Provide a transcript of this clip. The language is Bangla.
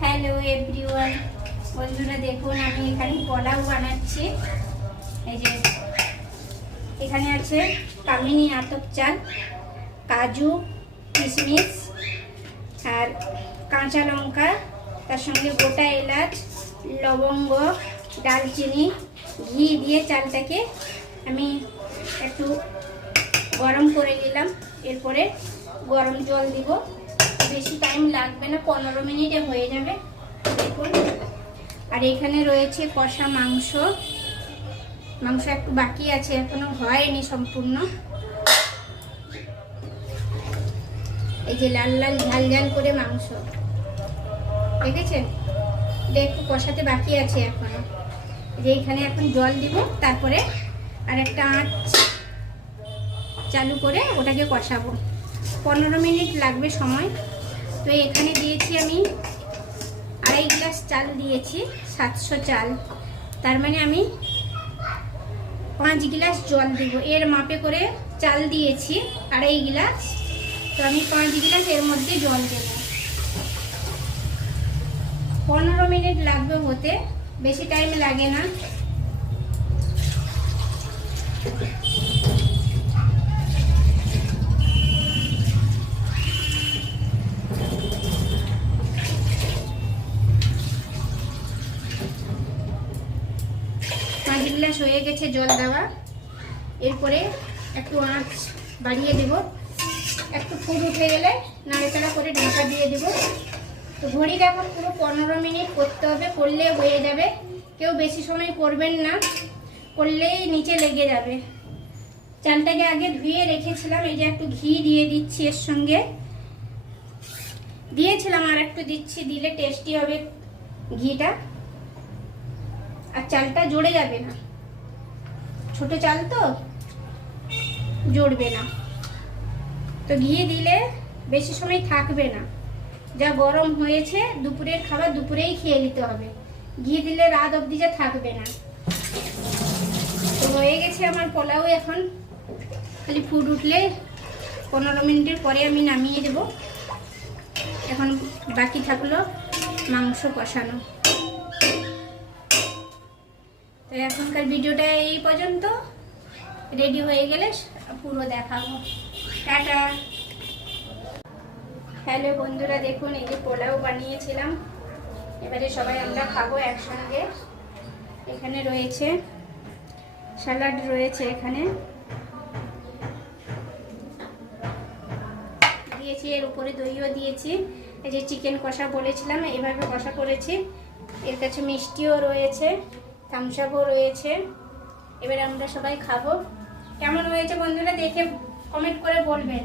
হ্যালো এভরিওয়ান, বন্ধুরা দেখুন আমি এখানে পোলাও বানাচ্ছি। এই যে এখানে আছে কামিনী আতপ চাল, কাজু, কিশমিশ আর কাঁচা লঙ্কা, তার সঙ্গে গোটা এলাচ, লবঙ্গ, দালচিনি, ঘি দিয়ে চালটাকে আমি একটু গরম করে নিলাম। এরপরে গরম জল দিব, বেশি টাইম লাগবে না, 15 মিনিটে হয়ে যাবে দেখুন। আর এখানে রয়েছে কষা মাংস। মাংস একটু বাকি আছে, এখনো হয়নি সম্পূর্ণ। এই যে লাল লাল ঝাল ঝাল করে মাংস দেখেছেন, একটু কষাতে বাকি আছে এখনো। যে এখানে এখন জল দিব, তারপরে আর একটা আঁচ চালু করে ওটাকে কষাবো। 15 মিনিট লাগবে সময়। তো এখানে দিয়েছি আমি 2.5 গ্লাস চাল দিয়েছি, 700 চাল, তার মানে আমি 5 গ্লাস জল দিব। এর মাপে করে চাল দিয়েছি 2.5 গ্লাস, তো আমি 5 গ্লাস এর মধ্যে জল দেব। 15 মিনিট লাগবে হতে, বেশি টাইম লাগে না। গ্লাস হয়ে গেছে জল দেওয়া। এরপরে একটু আঁচ বাড়িয়ে দেব, একটু ফুট উঠে গেলে নাড়াচাড়া করে ঢাকা দিয়ে দেব। তো ঘড়ি দেখো পুরো 15 মিনিট করতে হবে, করলে হয়ে যাবে। কেউ বেশি সময় করবেন না, করলেই নিচে লেগে যাবে। চালটাকে আগে ধুয়ে রেখেছিলাম, এই যে একটু ঘি দিয়ে দিচ্ছি, এর সঙ্গে দিয়েছিলাম আর একটু দিচ্ছি, দিলে টেস্টি হবে ঘিটা, আর চালটা জড়ে যাবে না। ছোট চাল তো জড়বে না। তো ঘি দিলে বেশি সময় থাকবে না, যা গরম হয়েছে দুপুরের খাবার দুপুরেই খেয়ে নিতে হবে। ঘি দিলে রাত অবধি যা থাকবে না। তো হয়ে গেছে আমার পোলাও, এখন খালি ফুট উঠলে 15 মিনিটের পরে আমি নামিয়ে দেব। এখন বাকি থাকলো মাংস কষানো। তো এখনকার ভিডিওটা এই পর্যন্ত, রেডি হয়ে গেলে পুরো দেখাবো। টাটা। হ্যালো বন্ধুরা দেখুন, এই যে পোলাও বানিয়েছিলাম, এবারে সবাই আমরা খাবো একসঙ্গে। এখানে রয়েছে স্যালাড, রয়েছে এখানে দিয়েছি, এর উপরে দইও দিয়েছি। এই যে চিকেন কষা বলেছিলাম, এইভাবে কষা করেছি। এর কাছে মিষ্টিও রয়েছে, থামস আপও রয়েছে। এবারে আমরা সবাই খাবো। কেমন হয়েছে বন্ধুরা দেখে কমেন্ট করে বলবেন।